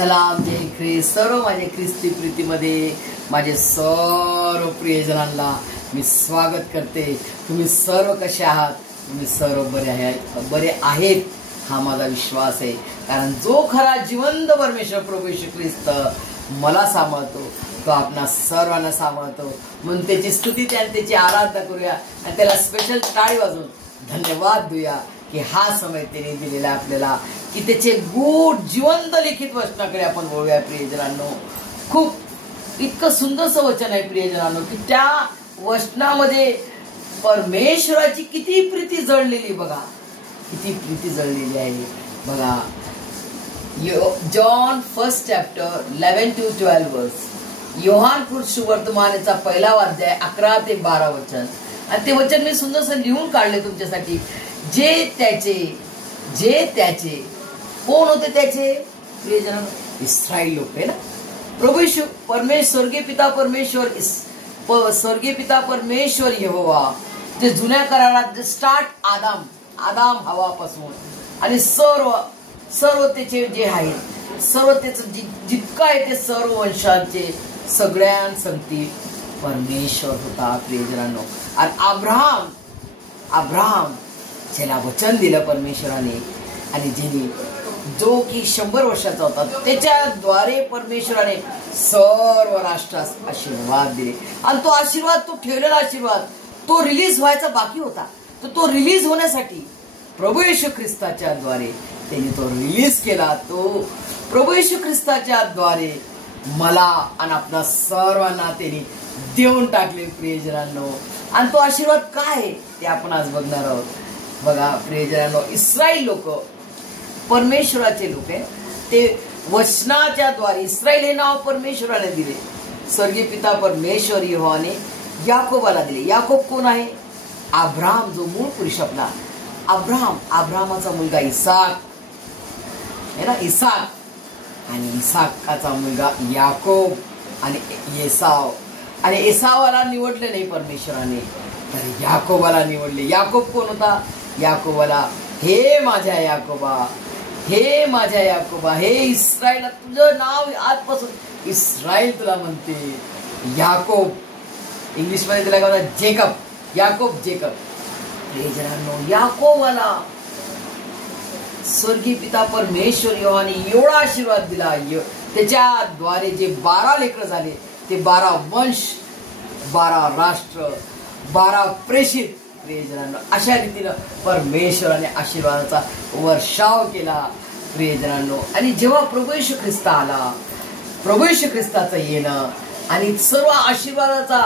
सलाम जय ख्रिस्त. सर्व माझे ख्रिस्ती प्रीतीमध्ये माझे सर्व प्रियजनांना मी स्वागत करते. तुम्ही सर्व कसे आहात? तुम्ही सर्व बरे आहेत हा माझा विश्वास आहे. कारण जो खरा जिवंत परमेश्वर प्रभू येशू ख्रिस्त मला सांभाळतो तो आपणा सर्वांना सांभाळतो. म्हणून त्याची स्तुती आणि त्याची आराधना करूया आणि त्याला स्पेशल टाळी वाजवून धन्यवाद देऊया की हा समय त्याने दिलेला आपल्याला की त्याचे गूढ जिवंत लिखित वचनाकडे आपण वळूया. प्रियजनांनो, खूप इतकं सुंदरसं वचन आहे प्रियजनांनो की त्या वचनामध्ये परमेश्वराची किती प्रीती जळलेली बघा, किती प्रीती जळलेली आहे बघा. जॉन 1 चॅप्टर 11 to 12 वर्स. योहान सुवर्तमानाचा पहिला अध्याय 11 ते 12 वचन. आणि ते वचन मी सुंदरसं लिहून काढले तुमच्यासाठी. जे त्याचे कोण होते? त्याचे प्रियजन इस्राईल लोक आहे ना. प्रभू येशू परमेश्वर स्वर्गीय पिता परमेश्वर यहोवा जे जुन्या करारात जे स्टार्ट आदाम हवापासून आणि सर्व त्याचे जे आहे सर्व त्याचं जितकं आहे ते सर्व वंशांचे सगळ्यांसंगती परमेश्वर होता प्रियजनांनो. आणि अब्राहम ज्याला वचन दिलं परमेश्वराने आणि ज्यांनी जो की 100 वर्षाचा होता त्याच्याद्वारे परमेश्वराने सर्व राष्ट्रास आशीर्वाद दिले. आणि तो आशीर्वाद, तो ठेवलेला आशीर्वाद तो रिलीज व्हायचा बाकी होता. तो रिलीज होण्यासाठी प्रभू येशू ख्रिस्ताच्या द्वारे त्यांनी तो रिलीज केला. तो प्रभू येशू ख्रिस्ताच्या द्वारे मला आणि आपल्या सर्वांना त्यांनी देऊन टाकले प्रियजनांनो. आणि तो आशीर्वाद काय आहे ते आपण आज बघणार आहोत. बघा प्रियजनांनो, इस्राईल लोक परमेश्वराचे लोक आहे. ते वचनाच्या द्वारे इस्राईल हे नाव परमेश्वराने दिले. स्वर्गीय पिता परमेश्वर यहोवाने याकोबाला दिले. याकोब कोण आहे? अब्राहम, जो मूळ पुरुष आपला अब्राहमाचा मुलगा इसाक आहे ना, इसाक आणि इसाकाचा मुलगा याकोब आणि एसाव. आणि एसावाला निवडले नाही परमेश्वराने, तर याकोबाला निवडले. याकोब कोण होता? याकोबाला हे माझ्या याकोबा, हे इस्राईल, तुझं नाव आजपासून इस्राईल तुला म्हणते. याकोब इंग्लिश मध्ये तिला काय जेकब, जेकब. याकोबाला स्वर्गीय पिता परमेश्वर यहोवाने एवढा आशीर्वाद दिला. त्याच्याद्वारे जे 12 लेकरं झाले ते 12 वंश, 12 राष्ट्र, 12 प्रेषित प्रियजनांनो. अशा रीतीनं परमेश्वराने आशीर्वादाचा वर्षाव केला प्रियजनांनो. आणि जेव्हा प्रभू येशू ख्रिस्त आला, प्रभू येशू ख्रिस्ताचं येणं आणि सर्व आशीर्वादाचा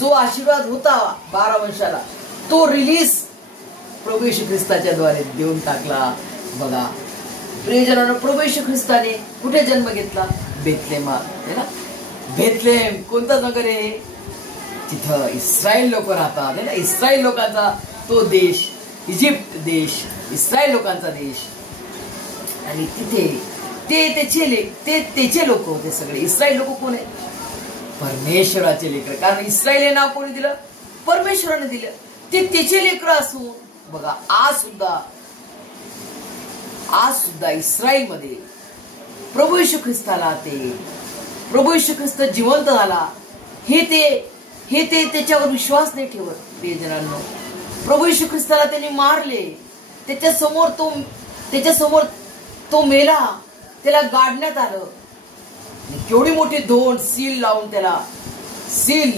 जो आशीर्वाद होता 12 वंशाला तो रिलीज प्रभू येशू ख्रिस्ताच्या द्वारे देऊन टाकला. बघा प्रियजनांनो, प्रभू येशू ख्रिस्ताने कुठे जन्म घेतला? बेथलेहेमात है ना. बेथलेहेम कोणता नगर आहे? तिथं इस्राईल लोक राहतात है ना. इस्राईल लोकांचा तो देश, इजिप्त देश, इस्राईल लोकांचा देश. आणि तिथे त्याचे लोक होते सगळे. इस्राईल लोक कोण आहे? परमेश्वराचे लेकर. कारण इस्राईल हे नाव कोणी दिलं? परमेश्वराने दिलं. ते त्याचे लेकर असून बघा आज सुद्धा इस्राईल मध्ये प्रभू येशू ख्रिस्ताला प्रभू येशू ख्रिस्त जिवंत झाला हे ते त्याच्यावर विश्वास नाही ठेवत प्रियजनांनो. प्रभू येशू ख्रिस्ताला त्यांनी मारले, त्याच्यासमोर तो मेला, त्याला गाडण्यात आलं. केवढी मोठी धोंड सील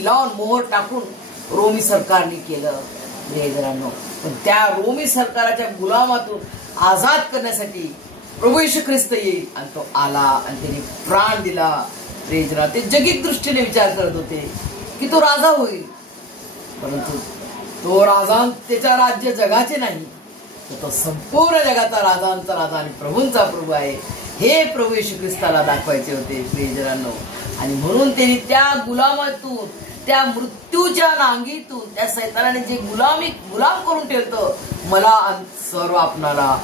लावून मोहर टाकून रोमी सरकारने केलं प्रियजनांनो. पण त्या रोमी सरकाराच्या गुलामातून आजाद करण्यासाठी प्रभू येशू ख्रिस्त येईल आणि तो आला आणि त्याने प्राण दिला प्रियजना. ते जगिक दृष्टीने विचार करत होते की तो राजा होईल, परंतु तो राजा त्याच्या राज्य जगाचे नाही, तो संपूर्ण जगाचा राजांचा राजा आणि प्रभूंचा प्रभू आहे हे प्रभू येशू ख्रिस्ताला दाखवायचे होते प्रियजनांनो. आणि म्हणून त्यांनी त्या गुलामातून, त्या मृत्यूच्या नांगीतून, त्या सैतानाने जे गुलाम करून ठेवतो मला सर्व आपणाला,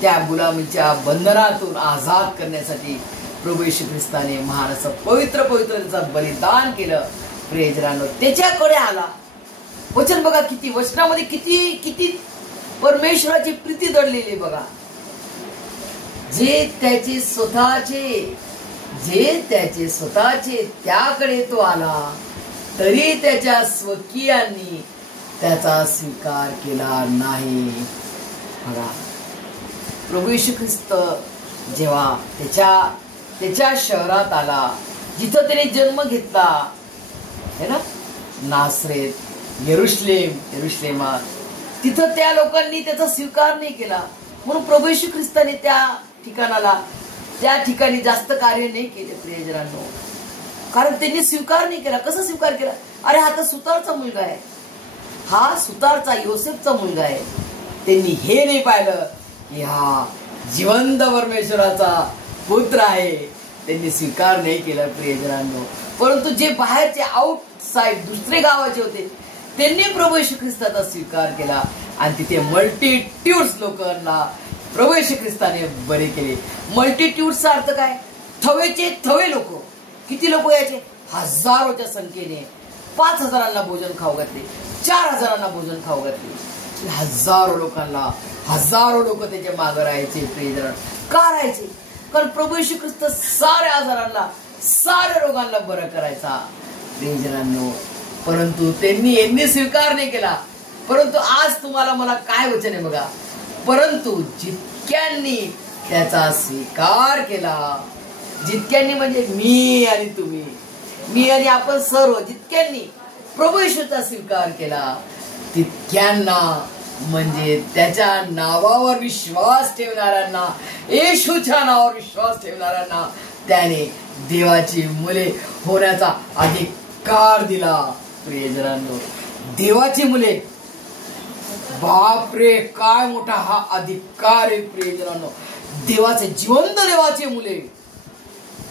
त्या गुलामीच्या बंधनातून आजाद करण्यासाठी प्रभू येशू ख्रिस्ताने महान असं पवित्र त्याचं बलिदान केलं प्रियजनांनो. त्याच्याकडे आला. वचन बघा किती वचनामध्ये किती परमेश्वराची प्रीती दडलेली बघा. जे त्याचे स्वतःचे जे त्याचे स्वतःचे त्याकडे तो आला, तरी त्याच्या स्वकीयांनी त्याचा स्वीकार केला नाही. बघा, प्रभू येशू ख्रिस्त जेव्हा त्याच्या शहरात आला, जिथं त्याने जन्म घेतला है ना, नासरेत, यरुशलेमात, तिथं त्या लोकांनी त्याचा स्वीकार नाही केला. म्हणून प्रभू येशू ख्रिस्ताने त्या ठिकाणी जास्त कार्य नाही केले प्रियजनांनो, कारण त्यांनी स्वीकार नाही केला. कसा स्वीकार केला? अरे हा तर सुतारचा मुलगा आहे, हा सुतारचा योसेफचा मुलगा आहे. त्यांनी हे नाही पाहिलं की हा जिवंत परमेश्वराचा पुत्र आहे. त्यांनी स्वीकार नाही केला प्रियजनांनो. परंतु जे बाहेरचे आउटसाइड दुसरे गावाचे होते, त्यांनी प्रभू येशू ख्रिस्ताचा स्वीकार केला आणि तिथे मल्टिट्यूड्स लोकांना प्रभू येशू ख्रिस्ताने बरे केले. मल्टिट्यूडचा अर्थ काय? थवेचे थवे लोक. किती लोक यायचे? हजारोच्या संख्येने. 5,000 भोजन खाऊ घातले, 4,000 भोजन खाऊ घातले. हजारो लोक त्याच्या मागे राहायचे. प्रियजन का राहायचे? कारण प्रभू येशू ख्रिस्त साऱ्या आजारांना, साऱ्या रोगांना बरं करायचा प्रियजनांनो. परंतु यांनी स्वीकार नाही केला. परंतु आज तुम्हाला मला काय वचन आहे बघा, परंतु जितक्यांनी त्याचा स्वीकार केला, जितक्यांनी म्हणजे मी आणि तुम्ही, मी आणि आपण सर्व, जितक्यांनी प्रभू येशूचा स्वीकार केला, तितक्यांना म्हणजे त्याच्या नावावर विश्वास ठेवणाऱ्यांना, येशूच्या नावावर विश्वास ठेवणाऱ्यांना त्याने देवाची मुले होण्याचा अधिकार दिला. प्रियजनांनो, देवाची मुले, बापरे काय मोठा हा अधिकार आहे प्रियजनांनो. देवाचे, जिवंत देवाचे मुले,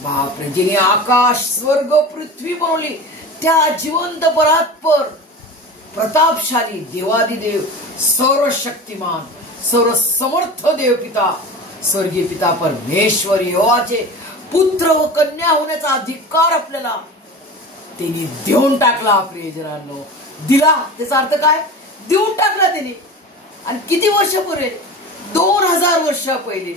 बापरे, जिने आकाश स्वर्ग पृथ्वी बनवली, त्या जिवंत परात्पर प्रतापशाली देवादिदेव, सर्वशक्तिमान, सर्वसमर्थ देव पिता, स्वर्गीय पिता परमेश्वर यहोवाचे पुत्र व कन्या होण्याचा अधिकार आपल्याला त्यांनी देऊन टाकला. प्रियजनांनो, दिला त्याचा अर्थ काय? देऊन टाकला त्याने. आणि किती वर्षापूर्वी? 2000 वर्षा पहिले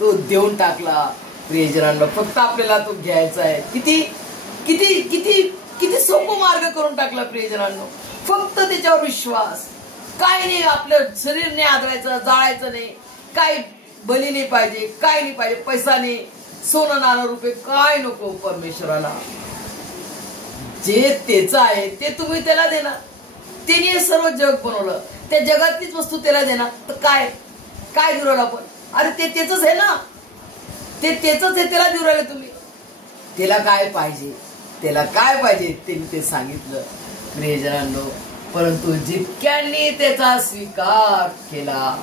तो देऊन टाकला. प्रियजनांनो, फक्त आपल्याला तो घ्यायचा आहे. किती किती किती किती सोपं मार्ग करून टाकला प्रियजनांनो. फक्त त्याच्यावर विश्वास. काय नाही, आपलं शरीर नाही आदरायचं, जाळायचं नाही, काय बली नाही पाहिजे, काय नाही पाहिजे, पैसा नाही, सोनं नाणं रुपये काय नको. परमेश्वराला जे त्याचं आहे ते तुम्ही त्याला देणार. त्याने सर्व जग बनवलं, त्या जगातलीच वस्तू त्याला देणार, तर काय काय देऊ राहिला आपण? अरे ते त्याच आहे ना, ते त्याच आहे, त्याला देऊ राहिले तुम्ही. त्याला काय पाहिजे, त्याला काय पाहिजे ते सांगितलं प्रियजनांनो. परंतु जितक्यांनी त्याचा स्वीकार केला,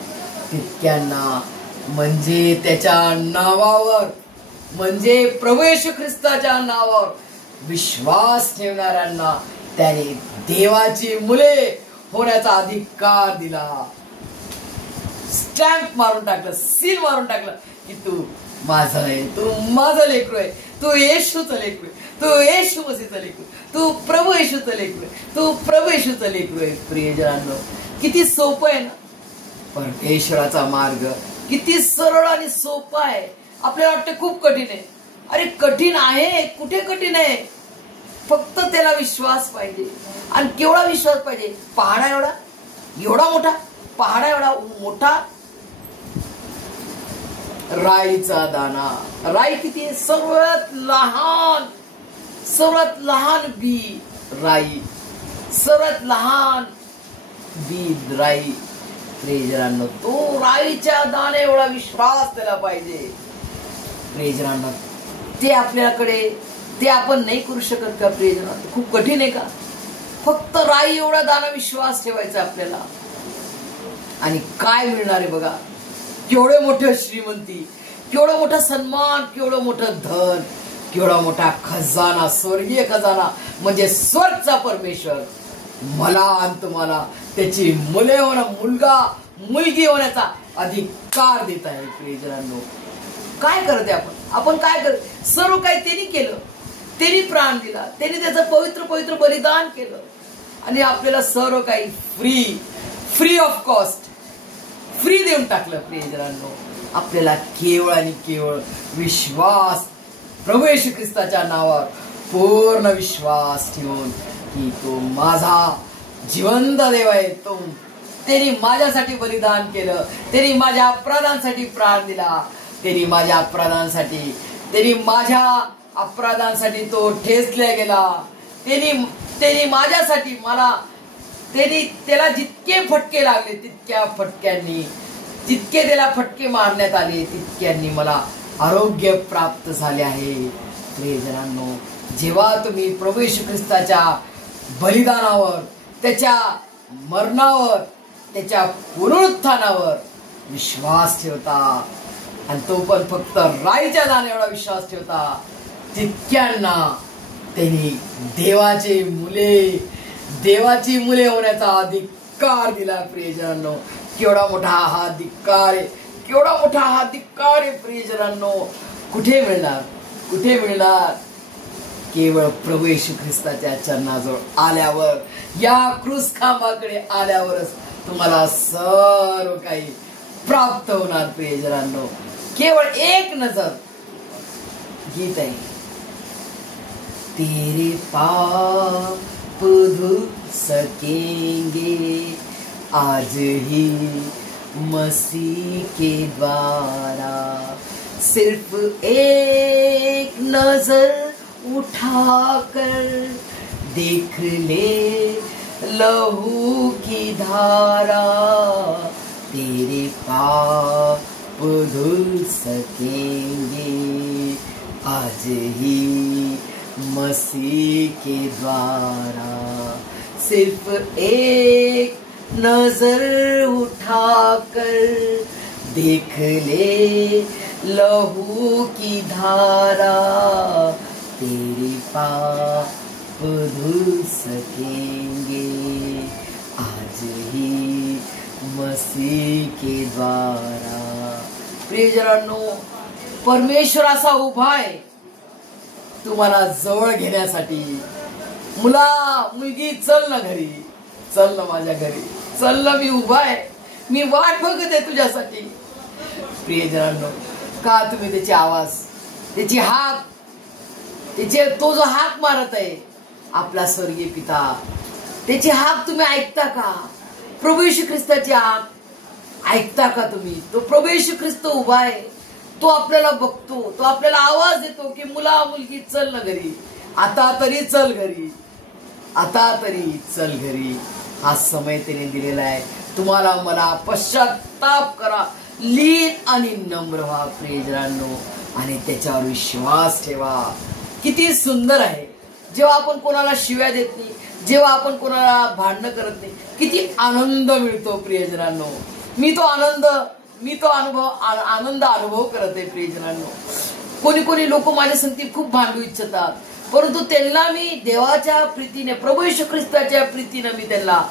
तितक्यांना म्हणजे त्याच्या नावावर, म्हणजे प्रभू येशू ख्रिस्ताच्या नावावर विश्वास ठेवणाऱ्यांना त्याने देवाची मुले होण्याचा अधिकार दिला. स्टॅम्प मारून टाकलं, सील मारून टाकलं की तू माझा आहे, तू माझं लेकरू आहे, तू येशूचं लेकरू आहे, तू येशू मसीहचं लेकरू, तू प्रभू येशूचं लेकरू आहे, तू प्रभू येशूचं लेकरू आहे. प्रियजनांनो, किती सोपं आहे ना परमेश्वराचा मार्ग, किती सरळ आणि सोपा आहे. आपल्याला वाटतं खूप कठीण आहे. अरे कठीण आहे, कुठे कठीण आहे? फक्त त्याला विश्वास पाहिजे. आणि केवढा विश्वास पाहिजे? पहाडा एवढा मोठा, पहाडा एवढा मोठा राईचा दाना. राई किती आहे? सर्वात लहान बी राई, सर्वात लहान बी राई. प्रियजनांनो, तो राईच्या दाणे एवढा विश्वास त्याला पाहिजे. प्रियजनांनो, ते आपल्याकडे, ते आपण नाही करू शकत का प्रियजनांनो? खूप कठीण आहे का? फक्त राई एवढा दाना विश्वास ठेवायचा आपल्याला. आणि काय मिळणार आहे बघा? केवढे मोठे श्रीमंती, केवढा मोठा सन्मान, केवढं मोठं धन, केवढा मोठा खजाना, स्वर्गीय खजाना, म्हणजे स्वर्गचा परमेश्वर मला आणि तुम्हाला त्याची मुले होणं, मुलगा मुलगी होण्याचा अधिकार देत आहे. प्रियजनांनो, काय करते आपण काय करत? सर्व काही त्यांनी केलं, त्यांनी प्राण दिला, त्यांनी त्याचं पवित्र पवित्र बलिदान केलं आणि आपल्याला सर्व काही फ्री ऑफ कॉस्ट फ्री देऊन टाकलं. प्रियजनांनो, आपल्याला केवळ आणि केवळ विश्वास प्रभू येशू ख्रिस्ताच्या नावावर पूर्ण विश्वास ठेवून की तो माझा जिवंत देव आहे, तो त्यांनी माझ्यासाठी बलिदान केलं, त्यांनी माझ्या अपराधांसाठी प्राण दिला, त्यांनी माझ्या अपराधांसाठी तो ठेचला गेला, त्यांनी माझ्यासाठी त्याला जितके फटके लागले जितके त्याला फटके मारण्यात आले तितक्यांनी मला आरोग्य प्राप्त झाले आहे. प्रियजनांनो, जेव्हा तुम्ही प्रभू येशू ख्रिस्ताच्या बलिदानावर, त्याच्या मरणावर, त्याच्या पुनरुत्थानावर विश्वास ठेवता, आणि तो पण फक्त राईच्या दाणे एवढा विश्वास ठेवता, तितक्यांना त्यांनी देवाची मुले होण्याचा अधिकार दिला. प्रियजनांनो, केवढा मोठा हा अधिकार आहे प्रियजनांनो. कुठे मिळणार? केवळ प्रभू येशू ख्रिस्ताच्या चरणाजवळ आल्यावर, या क्रूस खांबाकडे आल्यावरच तुम्हाला सर्व काही प्राप्त होणार. प्रियजनांनो, केवळ एक नजर, गीत आहे, तेरे पाप धुल सकेंगे आज ही मसीह के द्वारा, सिर्फ एक नजर उठाकर देख ले लहू की धारा, तेरे पाप धुल सकेंगे आज ही मसीह के द्वारा, सिर्फ एक नजर उठाकर देख ले लहू की धारा, तेरे पाप धुल सकेंगे आज ही मसीह के द्वारा. प्रियजनांनो, परमेश्वर असा उभा आहे तुम्हाला जवळ घेण्यासाठी. मुलगी चल ना घरी, चल ना माझ्या घरी, चल ना, मी उभा आहे, मी वाट बघत आहे तुझ्यासाठी. प्रियजनांनो, का तुम्ही त्याची आवाज, त्याची हाक, तो जो हाक मारत आहे आपला स्वर्गीय पिता, त्याची हाक तुम्ही ऐकता का? प्रभू येशू ख्रिस्ताची हाक ऐकता का तुम्ही? तो प्रभू येशू ख्रिस्त उभा आहे, तो आपल्याला बघतो, तो आपल्याला आवाज देतो की मुलगी चल ना घरी, आता तरी चल घरी. हा समय त्याने दिलेला आहे तुम्हाला मला. पश्चाताप करा, लीन आणि नम्र व्हा प्रियजनांनो, आणि त्याच्यावर विश्वास ठेवा. किती सुंदर आहे जेव्हा आपण कोणाला शिव्या देत नाही, जेव्हा आपण कोणाला भांडण करत नाही, किती आनंद मिळतो प्रियजनांनो. मी तो आनंद अनुभव करत आहे प्रियजनांनो. कोणी लोक माझ्या संगती खूप भांडू इच्छितात, परंतु त्यांना मी देवाच्या प्रीतीने, प्रभू येशू ख्रिस्ताच्या प्रीतीने मी त्यांना,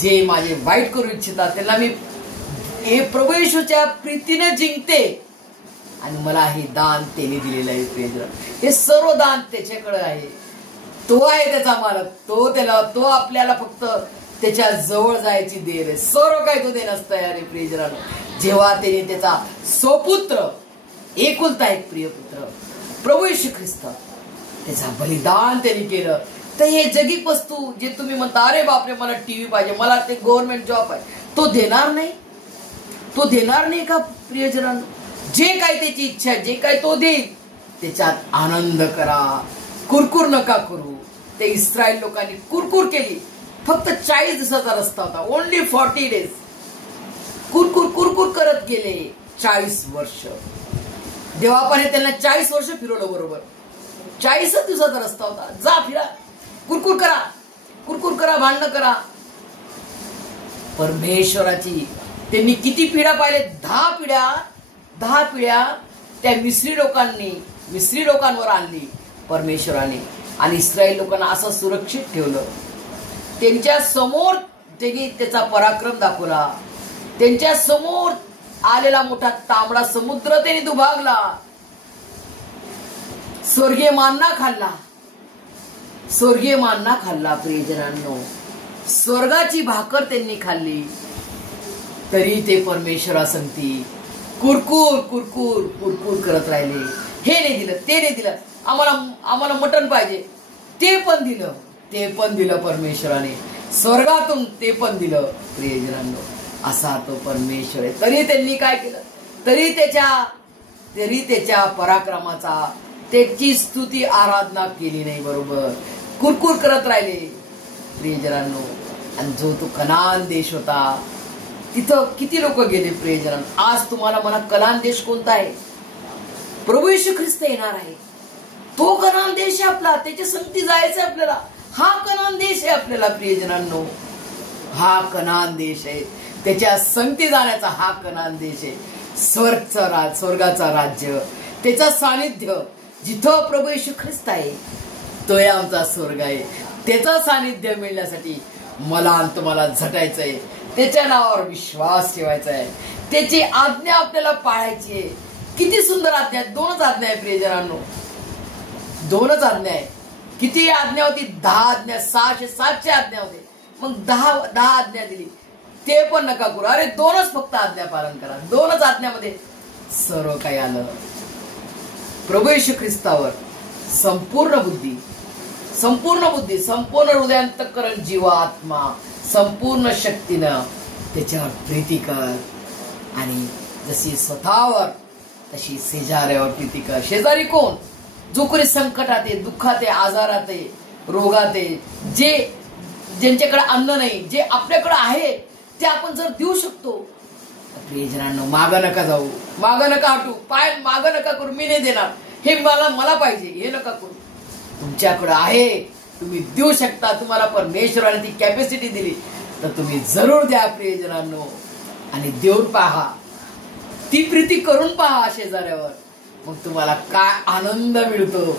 जे माझे वाईट करू इच्छितात त्यांना मी प्रभू येशूच्या प्रीतीने जिंकते, आणि मला हे दान त्याने दिलेलं आहे प्रियजन. हे सर्व दान त्याच्याकडे आहे, तो आहे त्याचा मालक, तो आपल्याला फक्त त्याच्या जवळ जायची देर आहे. सर्व काही तो देण्यास तयार आहे प्रियजनांनो. जेव्हा त्याने त्याचा स्वपुत्र, एकुलता एक प्रिय पुत्र प्रभू येशू ख्रिस्त, त्याचा बलिदान त्यांनी केलं, तर हे जगिक वस्तू जे तुम्ही म्हणता, अरे बापरे मला टीव्ही पाहिजे, मला ते गव्हर्नमेंट जॉब आहे, तो देणार नाही का प्रियजनांनो? जे काय त्याची इच्छा आहे, जे काय तो देईल त्याच्यात आनंद करा, कुरकुर नका करू. ते इस्रायल लोकांनी कुरकुर केली. फक्त 40 दिवसाचा रस्ता होता, ओनली 40 days. कुरकुर करत गेले 40 वर्ष. देवापाने त्यांना 40 वर्ष फिरवलं बरोबर. 40 दिवसाचा रस्ता होता. जा फिरा, कुरकुर करा, भांडण करा. परमेश्वराची त्यांनी किती पिढ्या पाहिले? 10 पिढ्या त्या मिस्री लोकांवर आणली परमेश्वराने, आणि इस्रायल लोकांना असं सुरक्षित ठेवलं. त्यांच्या समोर त्यांनी त्याचा पराक्रम दाखवला. त्यांच्या समोर आलेला मोठा तांबडा समुद्र त्यांनी दुभागला. स्वर्गीय मान्ना खाल्ला प्रियजनांनो. स्वर्गाची भाकर त्यांनी खाल्ली. तरी ते परमेश्वरा संगती कुरकुर कुरकुर कुरकुर करत राहिले. हे नाही दिलं, ते नाही दिलं, आम्हाला मटण पाहिजे, ते पण दिलं परमेश्वराने. स्वर्गातून ते पण दिलं. प्रियजनांनो, असा तो परमेश्वर आहे. तरी त्यांनी काय केलं? तरी त्याच्या पराक्रमाचा, त्याची स्तुती आराधना केली नाही. बरोबर, कुरकुर करत राहिले. प्रियजनांनो, आणि जो तो कनान देश होता, तिथं किती लोक गेले. प्रियजनांनो, आज तुम्हाला मला कनान देश कोणता आहे? प्रभू येशू ख्रिस्त येणार आहे. तो कनान देश आहे आपला, त्याच्या संगती जायचं आपल्याला. हा कनान देश आहे आपल्याला. प्रियजनांनो, हा कनान देश आहे, त्याच्या संगती जाण्याचा हा कनान देश आहे. स्वर्गाचा राज्य, त्याचा सानिध्य, जिथं प्रभू येशू ख्रिस्त आहे, तो आमचा स्वर्ग आहे. त्याचं सानिध्य मिळण्यासाठी मला आणि तुम्हाला झटायचंय. त्याच्या नावावर विश्वास ठेवायचा आहे. त्याची आज्ञा आपल्याला पाळायची आहे. किती सुंदर आज्ञा आहे. 2च आज्ञा आहे प्रियजनांनो, 2च आज्ञा आहे. किती आज्ञा होती? 10 आज्ञा. 607 आज्ञा होते. मग 10 आज्ञा दिली, ते पण नका करू. अरे 2च फक्त आज्ञा पालन करा. 2च आज्ञामध्ये सर्व काही आलं. प्रभू येशू ख्रिस्तावर संपूर्ण बुद्धी, संपूर्ण हृदयांतकरण, जीव, आत्मा, संपूर्ण शक्तीनं त्याच्यावर प्रीती कर. आणि जशी स्वतःवर तशी शेजाऱ्यावर प्रीती कर. शेजारी कोण? जो कोणी संकटात आहे, दुःखात आहे, आजारात आहे, रोगात आहे, ज्यांच्याकडे अन्न नाही, जे आपल्याकडे आहे ते आपण जर देऊ शकतो. प्रियजनांनो, मागं नका जाऊ, मागं नका हटू, पाय मागं नका करू. मी नाही देणार, हे मला पाहिजे, हे नका करू. तुमच्याकडे आहे, तुम्ही देऊ शकता. तुम्हाला परमेश्वराने ती कॅपॅसिटी दिली तर तुम्ही जरूर द्या प्रियजनांनो. आणि देऊन पहा, ती प्रीती करून पहा शेजाऱ्यावर. मग तुम्हाला काय आनंद मिळतो.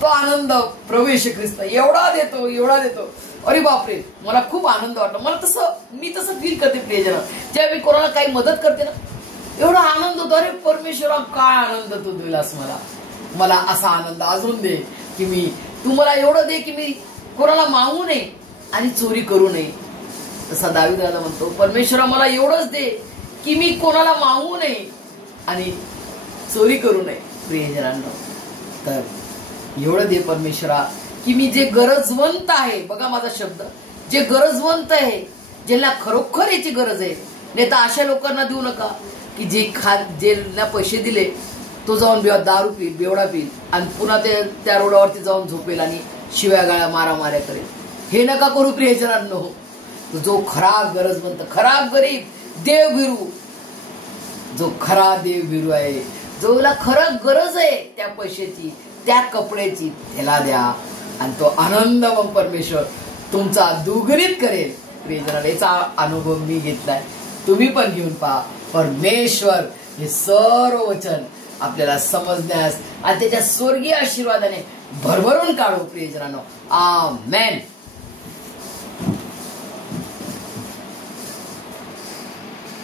तो आनंद प्रभू येशू ख्रिस्त एवढा देतो. अरे बापरे, मला खूप आनंद वाटतो. मी तसं फील करते प्रियजन. जेव्हा मी कोणाला काही मदत करते ना, एवढा आनंद होतो. अरे परमेश्वरा, काय आनंद तू दिलास मला असा आनंद अजून दे, की मी तुम्हाला एवढं दे की मी कोणाला मागू नये आणि चोरी करू नये. तसा दावीद राजा म्हणतो, परमेश्वरा मला एवढंच दे की मी कोणाला मागू नये आणि चोरी करू नये. प्रियजनांनो, तर एवढं दे परमेश्वरा की मी जे गरजवंत आहे, बघा माझा शब्द, जे गरजवंत आहे, ज्यांना खरोखर याची गरज आहे, नाही तर अशा लोकांना देऊ नका की ज्यांना पैसे दिले तो जाऊन दारू पिल, बेवडा पिल आणि पुन्हा त्या रोडावरती जाऊन झोपेल आणि शिव्या गाळ्या मारामाऱ्या करेल. हे नका करू प्रियजनांनो. जो खरा गरजवंत, खरा गरीब, देवभिरू, जो खरा देवभिरू आहे, जोला खरं गरज आहे त्या पैशाची, त्या कपड्याची, त्याला द्या. आणि तो आनंद मग परमेश्वर तुमचा दुगणित करेल. प्रियजनांनो, याचा अनुभव मी घेतलाय, तुम्ही पण घेऊन पहा. परमेश्वर हे सर्व वचन आपल्याला समजण्यास आणि त्याच्या स्वर्गीय आशीर्वादाने भरभरून काढू. प्रियजनांनो, आमेन.